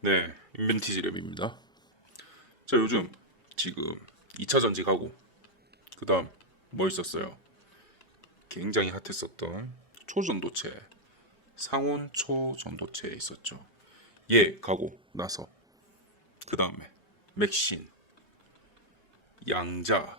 네, 인벤티지 랩입니다. 자, 요즘 지금 2차 전지가고 그 다음 뭐 있었어요? 굉장히 핫했었던 초전도체, 상온 초전도체 있었죠. 얘 가고 나서 그 다음에 맥신, 양자.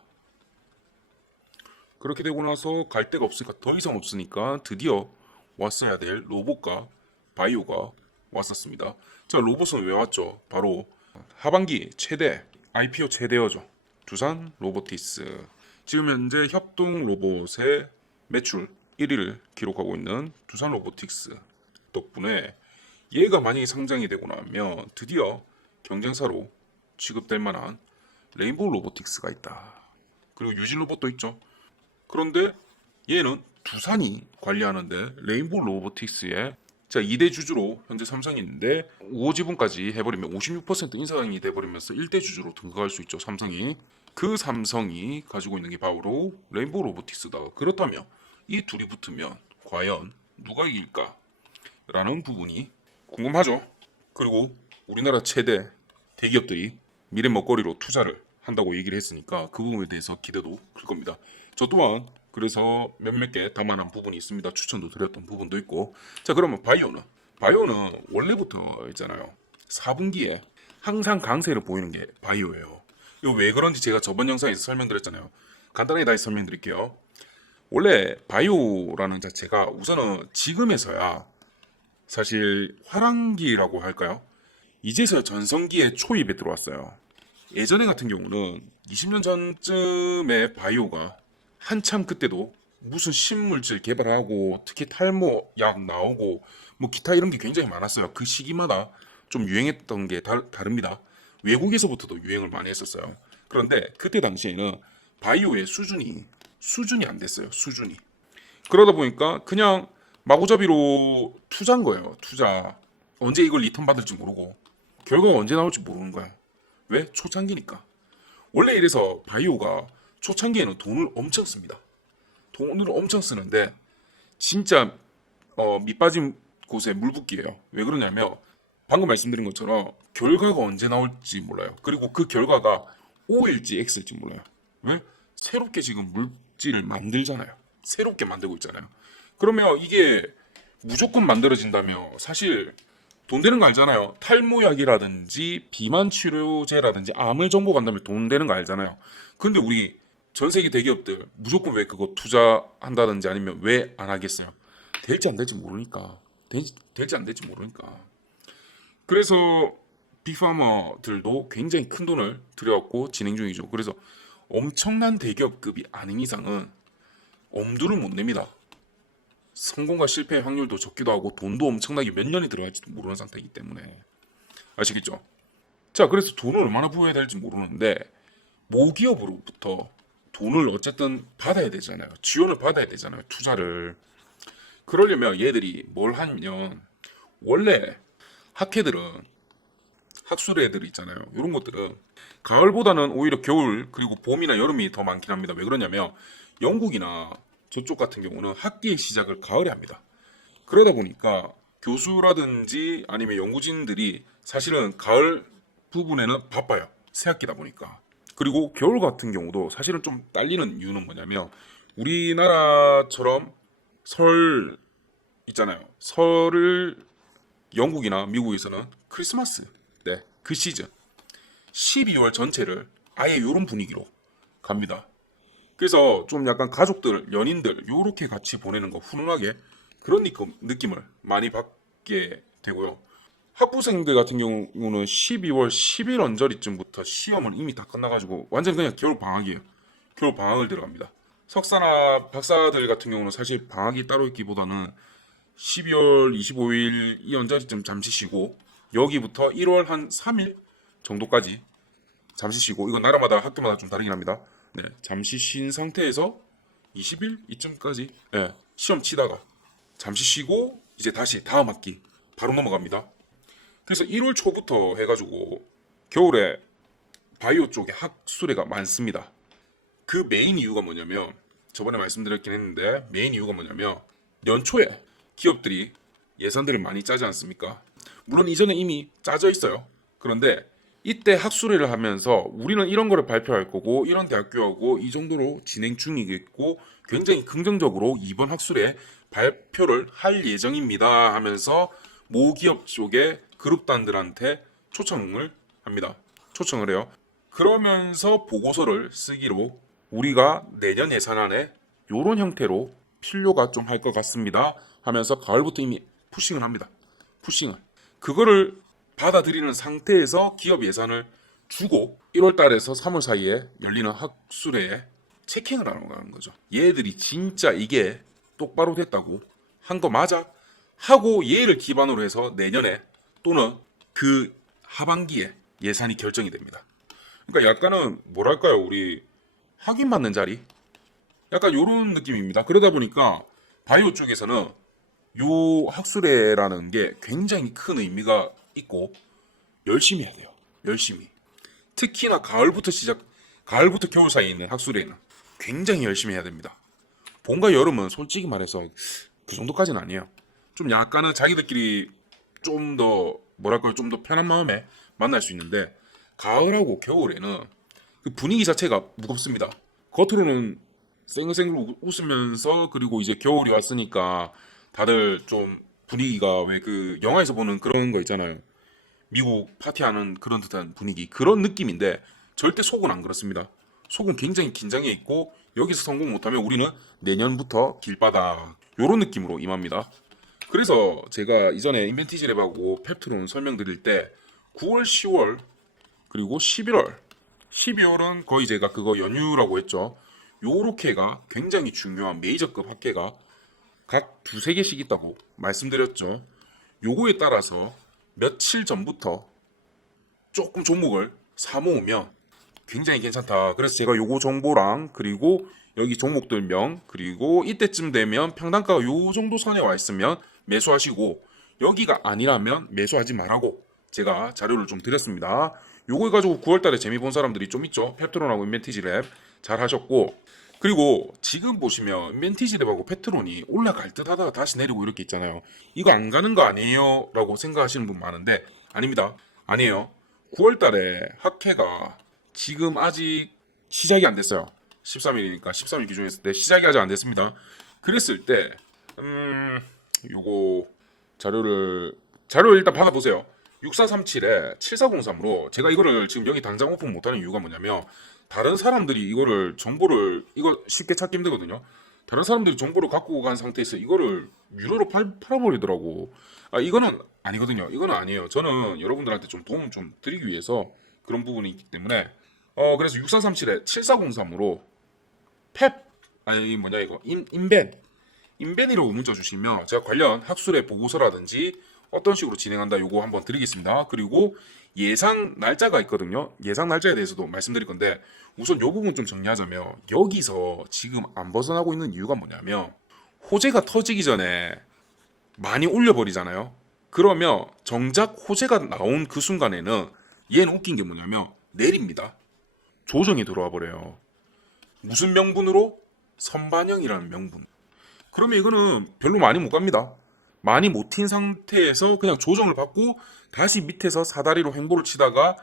그렇게 되고 나서 갈 데가 없으니까 더 이상 없으니까 드디어 왔어야 될 로봇과 바이오가 왔었습니다. 자, 로봇은 왜 왔죠? 바로 하반기 최대 IPO 최대어죠. 두산 로보티스. 지금 현재 협동 로봇의 매출 1위를 기록하고 있는 두산 로보틱스 덕분에 얘가 만약에 상장이 되고 나면 드디어 경쟁사로 취급될 만한 레인보우 로보틱스가 있다. 그리고 유진 로봇도 있죠. 그런데 얘는 두산이 관리하는데 레인보우 로보틱스의 자 2대 주주로 현재 삼성이 있는데 우호 지분까지 해버리면 56% 인상이 돼버리면서 1대 주주로 등극할 수 있죠. 삼성이. 그 삼성이 가지고 있는 게 바로 레인보우 로보틱스다. 그렇다면 이 둘이 붙으면 과연 누가 이길까? 라는 부분이 궁금하죠. 그리고 우리나라 최대 대기업들이 미래 먹거리로 투자를 한다고 얘기를 했으니까 그 부분에 대해서 기대도 클 겁니다. 저 또한 그래서 몇몇 개 담아놓은 부분이 있습니다. 추천도 드렸던 부분도 있고. 자, 그러면 바이오는 원래부터 있잖아요. 4분기에 항상 강세를 보이는 게 바이오예요. 이거 왜 그런지 제가 저번 영상에서 설명드렸잖아요. 간단하게 다시 설명드릴게요. 원래 바이오라는 자체가 우선은 지금에서야 사실 화랑기라고 할까요? 이제서야 전성기의 초입에 들어왔어요. 예전에 같은 경우는 20년 전쯤에 바이오가 한참 그때도 무슨 신물질 개발하고 특히 탈모 약 나오고 뭐 기타 이런 게 굉장히 많았어요. 그 시기마다 좀 유행했던 게 다릅니다. 외국에서부터도 유행을 많이 했었어요. 그런데 그때 당시에는 바이오의 수준이 안 됐어요. 수준이. 그러다 보니까 그냥 마구잡이로 투자인 거예요. 투자. 언제 이걸 리턴 받을지 모르고 결과가 언제 나올지 모르는 거예요. 왜? 초창기니까. 원래 이래서 바이오가 초창기에는 돈을 엄청 씁니다. 돈을 엄청 쓰는데 진짜 밑 빠진 곳에 물 붓기예요. 왜 그러냐면 방금 말씀드린 것처럼 결과가 언제 나올지 몰라요. 그리고 그 결과가 O일지 X일지 몰라요. 왜? 새롭게 지금 물질을 만들잖아요. 새롭게 만들고 있잖아요. 그러면 이게 무조건 만들어진다면 사실 돈 되는 거 알잖아요. 탈모약이라든지 비만 치료제라든지 암을 정보 간다면 돈 되는 거 알잖아요. 근데 우리 전 세계 대기업들 무조건 왜 그거 투자한다든지 아니면 왜 안 하겠어요? 될지 안 될지 모르니까. 될지 안 될지 모르니까. 그래서 빅파머들도 굉장히 큰 돈을 들여왔고 진행 중이죠. 그래서 엄청난 대기업급이 아닌 이상은 엄두를 못 냅니다. 성공과 실패의 확률도 적기도 하고 돈도 엄청나게 몇 년이 들어갈지도 모르는 상태이기 때문에 아시겠죠? 자, 그래서 돈을 얼마나 부어야 될지 모르는데 모기업으로부터 돈을 어쨌든 받아야 되잖아요. 지원을 받아야 되잖아요. 투자를. 그러려면 얘들이 뭘 하면 원래 학회들은 학술 애들 있잖아요. 이런 것들은 가을보다는 오히려 겨울 그리고 봄이나 여름이 더 많긴 합니다. 왜 그러냐면 영국이나 저쪽 같은 경우는 학기의 시작을 가을에 합니다. 그러다 보니까 교수라든지 아니면 연구진들이 사실은 가을 부분에는 바빠요. 새학기다 보니까. 그리고 겨울 같은 경우도 사실은 좀 딸리는 이유는 뭐냐면 우리나라처럼 설 있잖아요. 설을 영국이나 미국에서는 크리스마스 네, 그 시즌 12월 전체를 아예 이런 분위기로 갑니다. 그래서 좀 약간 가족들, 연인들 요렇게 같이 보내는 거 훈훈하게 그런 느낌을 많이 받게 되고요. 학부생들 같은 경우는 12월 10일 언저리쯤부터 시험은 이미 다 끝나가지고 완전 그냥 겨울 방학이에요. 겨울 방학을 들어갑니다. 석사나 박사들 같은 경우는 사실 방학이 따로 있기보다는 12월 25일 이 언저리쯤 잠시 쉬고 여기부터 1월 한 3일 정도까지 잠시 쉬고 이건 나라마다 학교마다 좀 다르긴 합니다. 네, 잠시 쉰 상태에서 20일 이쯤까지 네, 시험 치다가 잠시 쉬고 이제 다시 다음 학기 바로 넘어갑니다. 그래서 1월 초부터 해가지고 겨울에 바이오 쪽에 학술회가 많습니다. 그 메인 이유가 뭐냐면 저번에 말씀드렸긴 했는데 메인 이유가 뭐냐면 연초에 기업들이 예산들을 많이 짜지 않습니까? 물론 이전에 이미 짜져 있어요. 그런데 이때 학술회를 하면서 우리는 이런 거를 발표할 거고 이런 대학교하고 이 정도로 진행 중이겠고 굉장히 긍정적으로 이번 학술회 발표를 할 예정입니다 하면서 모기업 쪽의 그룹단들한테 초청을 합니다. 초청을 해요. 그러면서 보고서를 쓰기로 우리가 내년 예산안에 이런 형태로 필요가 좀 할 것 같습니다 하면서 가을부터 이미 푸싱을 합니다. 푸싱을. 그거를 받아들이는 상태에서 기업 예산을 주고 1월 달에서 3월 사이에 열리는 학술회에 체킹을 하러 가는 거죠. 얘들이 진짜 이게 똑바로 됐다고 한 거 맞아? 하고 얘를 기반으로 해서 내년에 또는 그 하반기에 예산이 결정이 됩니다. 그러니까 약간은 뭐랄까요, 우리 학위 받는 자리? 약간 이런 느낌입니다. 그러다 보니까 바이오 쪽에서는 요 학술회라는 게 굉장히 큰 의미가 있고 열심히 해야 돼요. 열심히. 특히나 가을부터 겨울 사이에 있는 학술회는 굉장히 열심히 해야 됩니다. 봄과 여름은 솔직히 말해서 그 정도까지는 아니에요. 좀 약간은 자기들끼리 좀 더 뭐랄까요, 좀 더 편한 마음에 만날 수 있는데 가을하고 겨울에는 그 분위기 자체가 무겁습니다. 겉으로는 쌩글쌩글 웃으면서 그리고 이제 겨울이 왔으니까 다들 좀 분위기가 왜 그 영화에서 보는 그런 거 있잖아요. 미국 파티하는 그런 듯한 분위기 그런 느낌인데 절대 속은 안 그렇습니다. 속은 굉장히 긴장해 있고 여기서 성공 못하면 우리는 내년부터 길바닥 요런 느낌으로 임합니다. 그래서 제가 이전에 인벤티지랩하고 펩트론 설명드릴 때 9월, 10월 그리고 11월 12월은 거의 제가 그거 연휴라고 했죠. 요렇게가 굉장히 중요한 메이저급 학회가 각 두세 개씩 있다고 말씀드렸죠. 요거에 따라서 며칠 전부터 조금 종목을 사모으면 굉장히 괜찮다. 그래서 제가 요거 정보랑 그리고 여기 종목들명 그리고 이때쯤 되면 평단가가 요 정도 선에 와 있으면 매수하시고 여기가 아니라면 매수하지 말라고 제가 자료를 좀 드렸습니다. 요거 가지고 9월달에 재미 본 사람들이 좀 있죠. 펩트론하고 인벤티지랩 잘 하셨고 그리고 지금 보시면 인벤티지랩하고 펩트론이 올라갈 듯 하다가 다시 내리고 이렇게 있잖아요. 이거 안 가는 거 아니에요? 라고 생각하시는 분 많은데 아닙니다. 아니에요. 9월달에 학회가 지금 아직 시작이 안 됐어요. 13일이니까 13일 기준했을 때 시작이 아직 안 됐습니다. 그랬을 때 요거 자료를 일단 받아보세요. 6437에 7403으로 제가 이거를 지금 여기 당장 오픈 못하는 이유가 뭐냐면 다른 사람들이 이거를 정보를 이거 쉽게 찾기 힘들거든요. 다른 사람들이 정보를 갖고 간 상태에서 이거를 유료로 팔아버리더라고. 아 이거는 아니거든요. 이거는 아니에요. 저는 여러분들한테 좀 도움을 좀 드리기 위해서 그런 부분이 있기 때문에 그래서 6437에 7403으로 펩 아니 뭐냐 이거 인벤이라고 문자 주시면 제가 관련 학술의 보고서라든지 어떤 식으로 진행한다 요거 한번 드리겠습니다. 그리고 예상 날짜가 있거든요. 예상 날짜에 대해서도 말씀드릴 건데 우선 요 부분 좀 정리하자면 여기서 지금 안 벗어나고 있는 이유가 뭐냐면 호재가 터지기 전에 많이 올려버리잖아요. 그러면 정작 호재가 나온 그 순간에는 얘는 웃긴 게 뭐냐면 내립니다. 조정이 들어와 버려요. 무슨 명분으로? 선반영이라는 명분. 그러면 이거는 별로 많이 못 갑니다. 많이 못 튄 상태에서 그냥 조정을 받고 다시 밑에서 사다리로 횡보를 치다가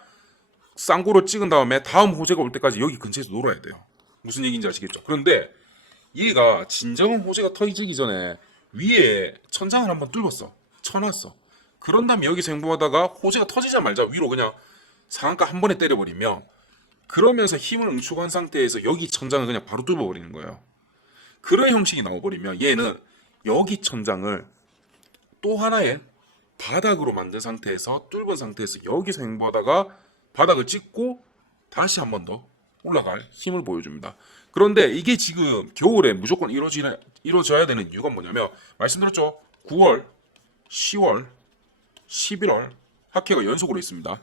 쌍고를 찍은 다음에 다음 호재가 올 때까지 여기 근처에서 놀아야 돼요. 무슨 얘기인지 아시겠죠? 그런데 얘가 진정한 호재가 터지기 전에 위에 천장을 한번 뚫었어. 쳐놨어. 그런 다음에 여기서 횡보하다가 호재가 터지자마자 위로 그냥 상한가 한 번에 때려버리면 그러면서 힘을 응축한 상태에서 여기 천장을 그냥 바로 뚫어버리는 거예요. 그런 형식이 나와버리면 얘는 여기 천장을 또 하나의 바닥으로 만든 상태에서 뚫은 상태에서 여기서 횡보하다가 바닥을 찍고 다시 한 번 더 올라갈 힘을 보여줍니다. 그런데 이게 지금 겨울에 무조건 이루어져야 되는 이유가 뭐냐면 말씀드렸죠. 9월, 10월, 11월 학회가 연속으로 있습니다.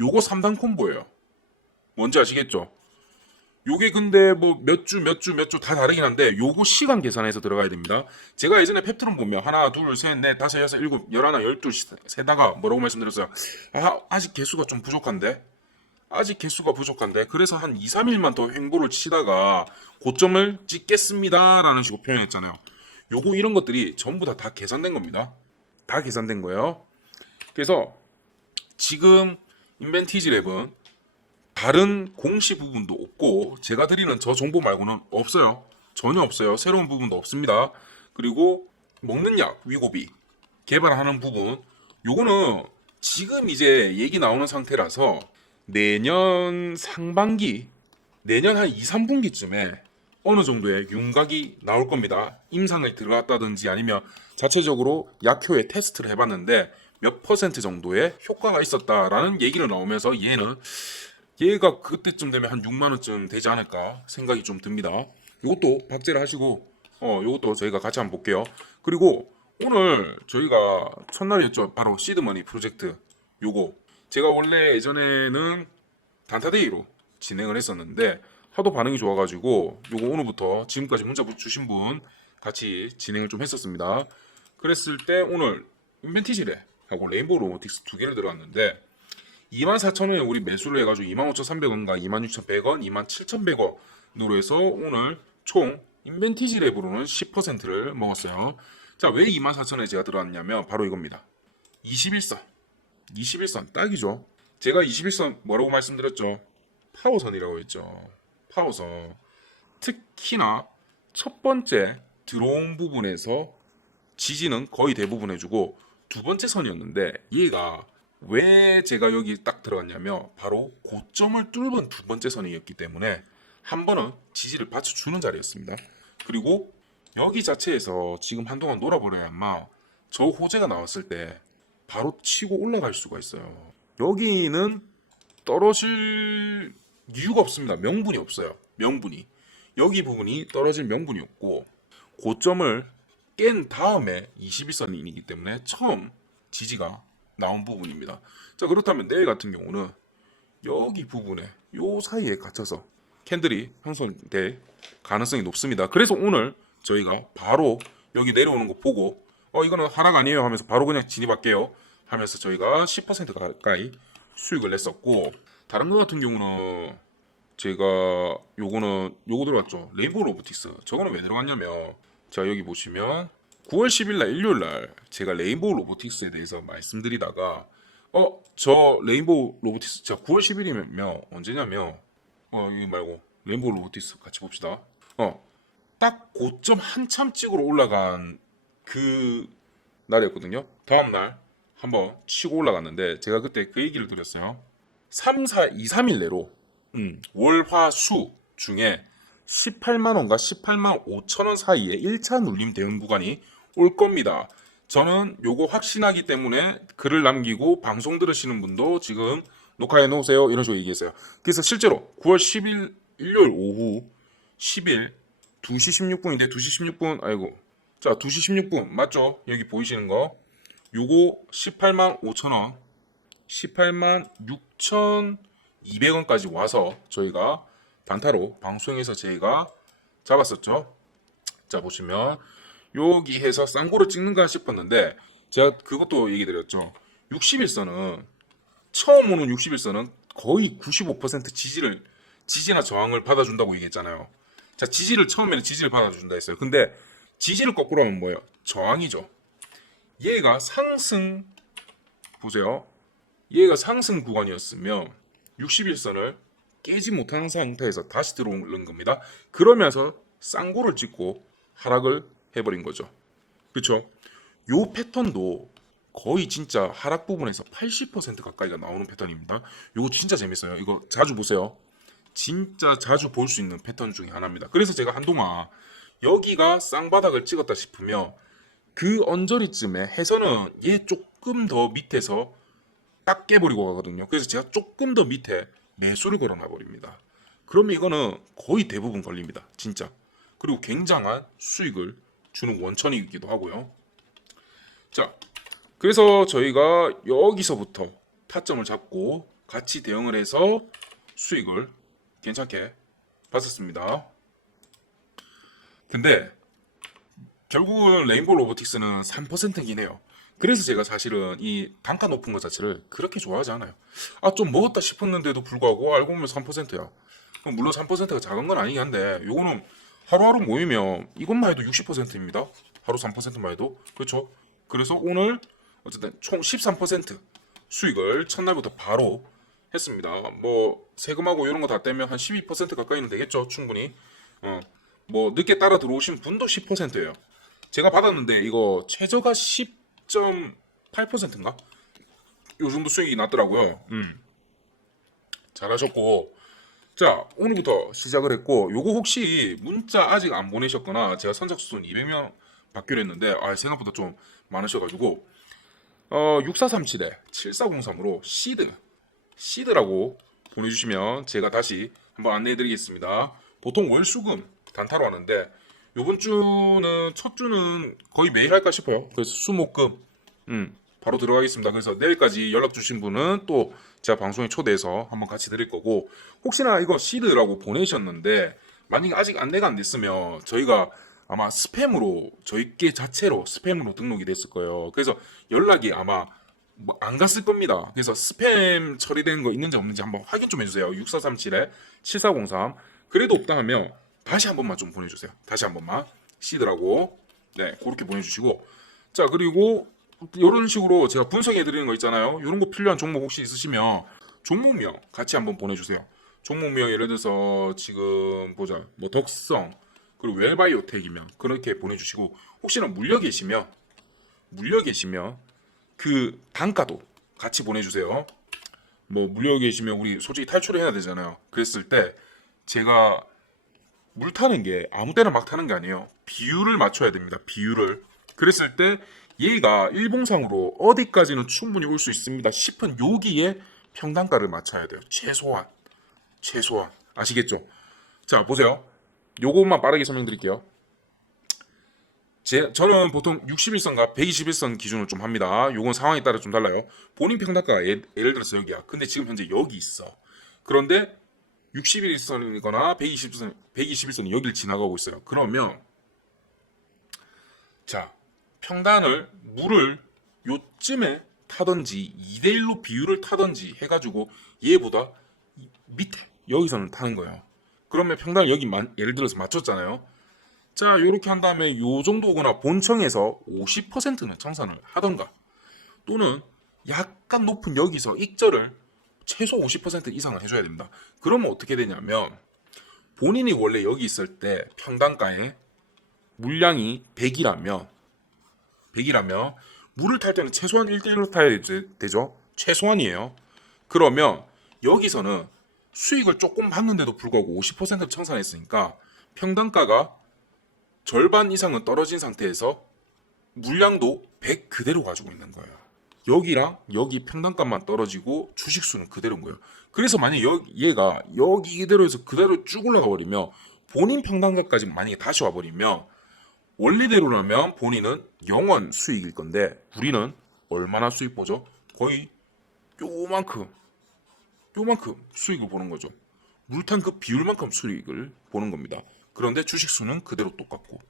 요거 3단 콤보예요. 뭔지 아시겠죠? 요게 근데 뭐 몇 주 다 다르긴 한데 요거 시간 계산해서 들어가야 됩니다. 제가 예전에 펩트론 보면 하나, 둘, 셋, 넷, 다섯, 여섯, 일곱, 열하나, 열둘 세다가 뭐라고 말씀드렸어요? 아직 개수가 좀 부족한데? 그래서 한 2, 3일만 더 횡보를 치다가 고점을 찍겠습니다 라는 식으로 표현했잖아요. 요거 이런 것들이 전부 다 계산된 겁니다. 다 계산된 거예요. 그래서 지금 인벤티지랩은 다른 공시 부분도 없고 제가 드리는 저 정보 말고는 없어요. 전혀 없어요. 새로운 부분도 없습니다. 그리고 먹는 약 위고비 개발하는 부분 요거는 지금 이제 얘기 나오는 상태라서 내년 상반기 내년 한 2, 3분기쯤에 어느 정도의 윤곽이 나올 겁니다. 임상을 들어갔다든지 아니면 자체적으로 약효의 테스트를 해봤는데 몇 퍼센트 정도의 효과가 있었다라는 얘기를 나오면서 얘가 그때쯤 되면 한 6만 원쯤 되지 않을까 생각이 좀 듭니다. 이것도 박제를 하시고 이것도 저희가 같이 한번 볼게요. 그리고 오늘 저희가 첫날이었죠. 바로 시드머니 프로젝트 요거 제가 원래 예전에는 단타데이로 진행을 했었는데 하도 반응이 좋아가지고 요거 오늘부터 지금까지 문자 주신 분 같이 진행을 좀 했었습니다. 그랬을 때 오늘 인벤티지랩 하고 레인보우 로보틱스 두 개를 들어갔는데 24,000원에 우리 매수를 해가지고 25,300원과 26,100원, 27,100원으로 해서 오늘 총 인벤티지 랩으로는 10%를 먹었어요. 자, 왜 24,000원에 제가 들어왔냐면 바로 이겁니다. 21선 딱이죠. 제가 21선 뭐라고 말씀드렸죠? 파워선이라고 했죠. 파워선. 특히나 첫 번째 들어온 부분에서 지지는 거의 대부분 해주고 두 번째 선이었는데 얘가 왜 제가 여기 딱 들어갔냐면 바로 고점을 뚫은 두 번째 선이었기 때문에 한 번은 지지를 받쳐주는 자리였습니다. 그리고 여기 자체에서 지금 한동안 놀아버려야 아마 저 호재가 나왔을 때 바로 치고 올라갈 수가 있어요. 여기는 떨어질 이유가 없습니다. 명분이 없어요. 명분이. 여기 부분이 떨어질 명분이 없고 고점을 깬 다음에 21선이기 때문에 처음 지지가 나온 부분입니다. 자, 그렇다면 내일 같은 경우는 여기 부분에 요 사이에 갇혀서 캔들이 형성될 가능성이 높습니다. 그래서 오늘 저희가 바로 여기 내려오는 거 보고 이거는 하락 아니에요 하면서 바로 그냥 진입할게요 하면서 저희가 10% 가까이 수익을 냈었고 다른 거 같은 경우는 제가 요거 들어갔죠. 레인보우 로보틱스. 저거는 왜 들어갔냐면 자, 여기 보시면 9월 10일 날 일요일 날 제가 레인보우 로보틱스에 대해서 말씀드리다가 저 레인보우 로보틱스 자 9월 10일이면 언제냐면 이거 말고 레인보우 로보틱스 같이 봅시다. 딱 고점 한참 찍으러 올라간 그 날이었거든요. 다음 날 한번 치고 올라갔는데 제가 그때 그 얘기를 드렸어요. 2, 3일 내로 월화수 중에 18만 원과 18만 5천 원 사이에 1차 눌림 대응 구간이 올 겁니다. 저는 요거 확신하기 때문에 글을 남기고 방송 들으시는 분도 지금 녹화해 놓으세요 이런 식으로 얘기했어요. 그래서 실제로 9월 10일 일요일 오후 10일 2시 16분인데 2시 16분 아이고 자 2시 16분 맞죠? 여기 보이시는 거 요거 18만 5천 원 18만 6,200원까지 와서 저희가 단타로 방송에서 저희가 잡았었죠. 자 보시면 여기 해서 쌍고를 찍는가 싶었는데 제가 그것도 얘기 드렸죠. 60일선은 처음 오는 60일선은 거의 95% 지지나 저항을 받아준다고 얘기했잖아요. 자 지지를 처음에는 지지를 받아준다 했어요. 근데 지지를 거꾸로 하면 뭐예요? 저항이죠. 얘가 상승 보세요. 얘가 상승 구간이었으면 60일선을 깨지 못하는 상태에서 다시 들어오는 겁니다. 그러면서 쌍고를 찍고 하락을 해버린 거죠. 그렇죠? 요 패턴도 거의 진짜 하락 부분에서 80% 가까이가 나오는 패턴입니다. 이거 진짜 재밌어요. 이거 자주 보세요. 진짜 자주 볼 수 있는 패턴 중에 하나입니다. 그래서 제가 한동안 여기가 쌍바닥을 찍었다 싶으면 그 언저리쯤에 해서는 얘 조금 더 밑에서 딱 깨버리고 가거든요. 그래서 제가 조금 더 밑에 매수를 걸어놔 버립니다. 그러면 이거는 거의 대부분 걸립니다. 진짜. 그리고 굉장한 수익을 주는 원천이기도 하고요. 자, 그래서 저희가 여기서부터 타점을 잡고 같이 대응을 해서 수익을 괜찮게 봤었습니다. 근데 결국은 레인보우 로보틱스는 3%긴 해요. 그래서 제가 사실은 이 단가 높은 것 자체를 그렇게 좋아하지 않아요. 좀 먹었다 싶었는데도 불구하고 알고 보면 3%야. 물론 3%가 작은 건 아니긴 한데 요거는 하루하루 모이면 이것만 해도 60%입니다. 하루 3%만 해도. 그렇죠? 그래서 오늘 어쨌든 총 13% 수익을 첫날부터 바로 했습니다. 뭐 세금하고 이런 거 다 떼면 한 12% 가까이는 되겠죠, 충분히. 뭐 늦게 따라 들어오신 분도 10%예요. 제가 받았는데 이거 최저가 10.8%인가? 요 정도 수익이 났더라고요. 잘하셨고, 자 오늘부터 시작을 했고, 요거 혹시 문자 아직 안 보내셨거나 제가 선착순 200명 받기로 했는데 생각보다 좀 많으셔가지고 6437에 7403으로 시드라고 보내주시면 제가 다시 한번 안내해드리겠습니다. 보통 월수금 단타로 하는데 요번 주는 첫 주는 거의 매일 할까 싶어요. 그래서 수목금 바로 들어가겠습니다. 그래서 내일까지 연락 주신 분은 또 제가 방송에 초대해서 한번 같이 드릴 거고, 혹시나 이거 시드라고 보내셨는데 만약에 아직 안내가 안 됐으면 저희가 아마 스팸으로, 저희 게 자체로 스팸으로 등록이 됐을 거예요. 그래서 연락이 아마 안 갔을 겁니다. 그래서 스팸 처리된 거 있는지 없는지 한번 확인 좀 해주세요. 6437에 7403. 그래도 없다 하면 다시 한 번만 좀 보내주세요. 다시 한 번만 시드라고, 네, 그렇게 보내주시고, 자 그리고 이런 식으로 제가 분석해 드리는 거 있잖아요. 이런 거 필요한 종목 혹시 있으시면 종목명 같이 한번 보내주세요. 종목명 예를 들어서 지금 보자, 뭐 덕성 그리고 웰바이오텍이면 그렇게 보내주시고, 혹시나 물려 계시면 그 단가도 같이 보내주세요. 뭐 물려 계시면 우리 솔직히 탈출을 해야 되잖아요. 그랬을 때 제가 물 타는 게 아무 때나 막 타는 게 아니에요. 비율을 맞춰야 됩니다. 비율을. 그랬을 때 얘가 일봉상으로 어디까지는 충분히 올 수 있습니다 싶은 여기에 평단가를 맞춰야 돼요. 최소한 아시겠죠? 자 보세요. 요것만 빠르게 설명드릴게요. 저는 보통 61선과 121선 기준으로 좀 합니다. 요건 상황에 따라 좀 달라요. 본인 평단가가 예를 들어서 여기야. 근데 지금 현재 여기 있어. 그런데 61선이거나 121선이 여기를 지나가고 있어요. 그러면 자 평단을 물을 요쯤에 타든지 2대1로 비율을 타든지 해가지고 얘보다 밑에 여기서는 타는 거예요. 그러면 평단을 여기 예를 들어서 맞췄잖아요. 자 이렇게 한 다음에 요 정도 오거나 본청에서 50%는 청산을 하던가, 또는 약간 높은 여기서 익절을 최소 50% 이상을 해줘야 됩니다. 그러면 어떻게 되냐면 본인이 원래 여기 있을 때 평단가에 물량이 100이라면 물을 탈 때는 최소한 1대1로 타야 되죠. 최소한이에요. 그러면 여기서는 수익을 조금 받는데도 불구하고 50% 청산했으니까 평단가가 절반 이상은 떨어진 상태에서 물량도 100 그대로 가지고 있는 거예요. 여기랑 여기 평단가만 떨어지고 주식수는 그대로인 거예요. 그래서 만약에 얘가 여기 이대로해서 그대로 쭉 올라가 버리면 본인 평단가까지 만약에 다시 와버리면 원리대로라면 본인은 영원 수익일 건데 우리는 얼마나 수익 보죠? 거의 요만큼 수익을 보는 거죠. 물탄 그 비율만큼 수익을 보는 겁니다. 그런데 주식수는 그대로 똑같고,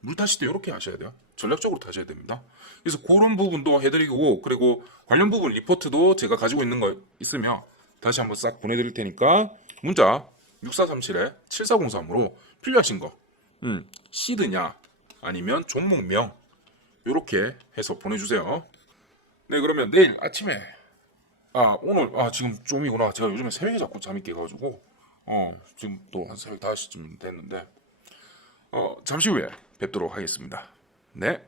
물 타실 때 이렇게 하셔야 돼요. 전략적으로 타셔야 됩니다. 그래서 그런 부분도 해드리고, 그리고 관련 부분 리포트도 제가 가지고 있는 거 있으면 다시 한번 싹 보내드릴 테니까 문자 6437에 7403으로 필요하신 거 시드냐 아니면 종목명 이렇게 해서 보내주세요. 네, 그러면 내일 아침에 오늘 지금 좀이구나. 제가 요즘에 새벽에 자꾸 잠이 깨가지고 지금 또 한 새벽 5시쯤 됐는데 잠시 후에 뵙도록 하겠습니다. 네.